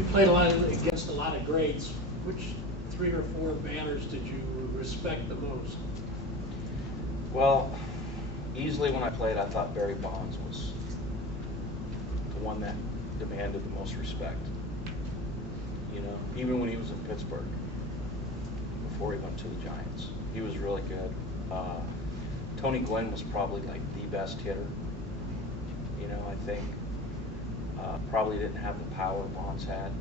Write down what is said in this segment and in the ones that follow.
You played against a lot of greats. Which 3 or 4 banners did you respect the most? Well, easily when I played, I thought Barry Bonds was the one that demanded the most respect. You know, even when he was in Pittsburgh, before he went to the Giants, he was really good. Tony Gwynn was probably like the best hitter. You know, I think probably didn't have the power Bonds had.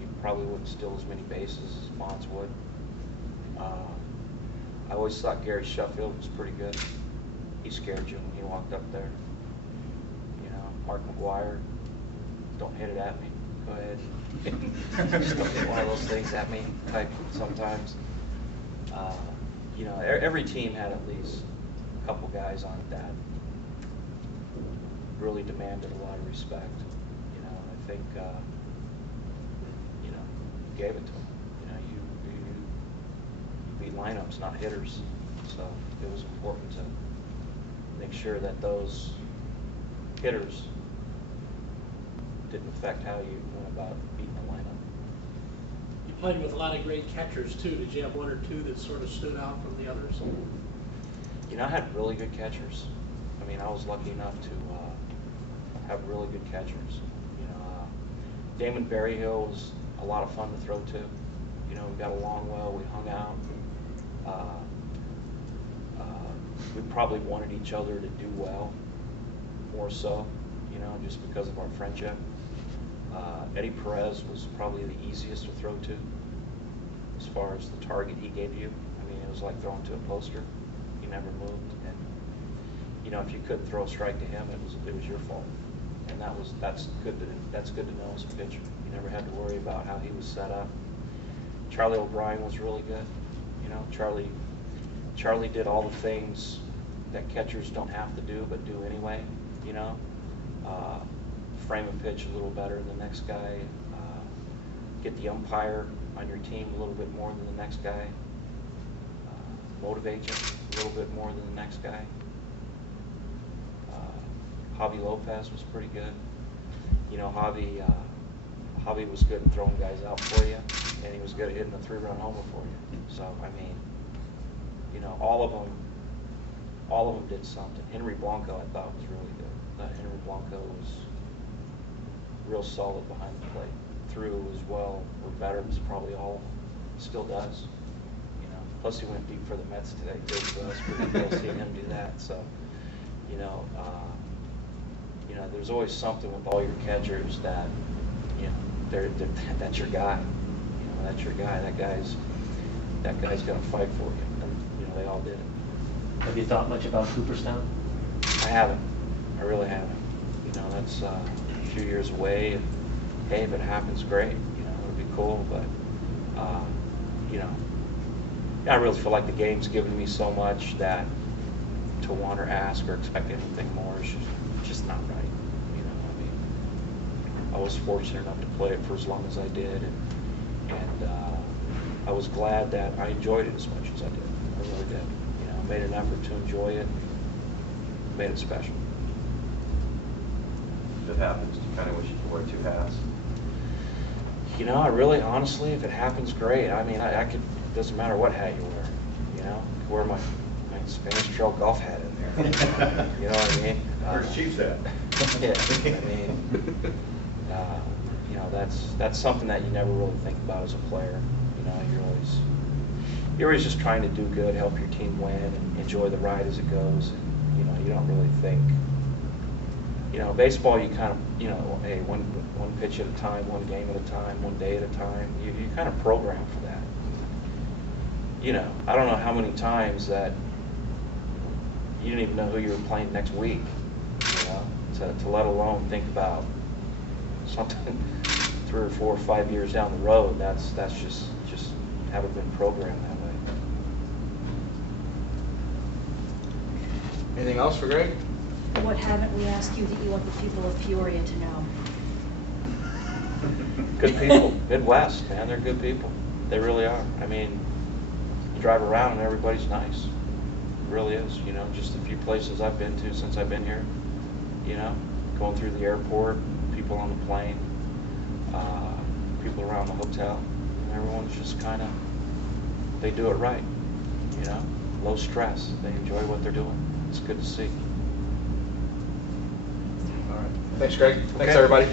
He probably wouldn't steal as many bases as Bonds would. I always thought Gary Sheffield was pretty good. He scared you when he walked up there. You know, Mark McGwire, don't hit it at me. Go ahead. Just don't hit one of those things at me type sometimes. You know, every team had at least a couple guys on it that really demanded a lot of respect. You know, I think, you know, you gave it to them. You know, you beat lineups, not hitters. So it was important to make sure that those hitters didn't affect how you went about beating the lineup. You played with a lot of great catchers too. Did you have 1 or 2 that sort of stood out from the others? You know, I had really good catchers. I mean, I was lucky enough to have really good catchers. You know, Damon Berryhill was a lot of fun to throw to. You know, we got along well. We hung out. We probably wanted each other to do well, more so, you know, just because of our friendship. Eddie Perez was probably the easiest to throw to as far as the target he gave you. I mean, it was like throwing to a poster. He never moved, and you know, if you couldn't throw a strike to him, it was your fault, and that's good to know as a pitcher. You never had to worry about how he was set up. Charlie O'Brien was really good. You know, Charlie did all the things that catchers don't have to do but do anyway. You know, frame a pitch a little better than the next guy, get the umpire on your team a little bit more than the next guy, motivate you a little bit more than the next guy. Javi Lopez was pretty good. You know, Javi was good at throwing guys out for you, and he was good at hitting a 3-run homer for you. So, I mean, you know, all of them did something. Henry Blanco, I thought, was really good. I thought Henry Blanco was real solid behind the plate. Threw as well, or better, as probably all of them. Still does. You know, plus he went deep for the Mets today too, so that's pretty cool seeing him do that. So, you know, there's always something with all your catchers that, you know, that's your guy. You know, that's your guy. That guy's gonna fight for you. And you know, they all did it. Have you thought much about Cooperstown? I haven't. I really haven't. You know, that's a few years away. And, hey, if it happens, great. You know, it'll be cool. But you know, I really feel like the game's given me so much that to want or ask or expect anything more is just not right. You know, I mean, I was fortunate enough to play it for as long as I did, and I was glad that I enjoyed it as much as I did. I really did. You know, I made an effort to enjoy it, made it special. If it happens, do you kind of wish you could wear 2 hats? You know, I really, honestly, if it happens, great. I mean, I could, doesn't matter what hat you wear. You know, I could wear my Spanish Trail golf hat in there. You know what I mean? Where's Chiefs at? Yeah, I mean, you know, that's something that you never really think about as a player. You know, you're always just trying to do good, help your team win, and enjoy the ride as it goes. And, you know, you don't really think. You know, baseball, you kind of, you know, hey, one pitch at a time, one game at a time, one day at a time. You kind of program for that. You know, I don't know how many times that you didn't even know who you were playing next week. You know, to let alone think about something 3 or 4 or 5 years down the road. That's just haven't been programmed that way. Anything else for Greg? What haven't we asked you that you want the people of Peoria to know? Good people. Midwest, man, they're good people. They really are. I mean, you drive around and everybody's nice. It really is. You know, just a few places I've been to since I've been here. You know, going through the airport, people on the plane, people around the hotel. And everyone's just kind of, they do it right, you know, low stress. They enjoy what they're doing. It's good to see. All right. Thanks, Greg. Thanks, Okay. everybody.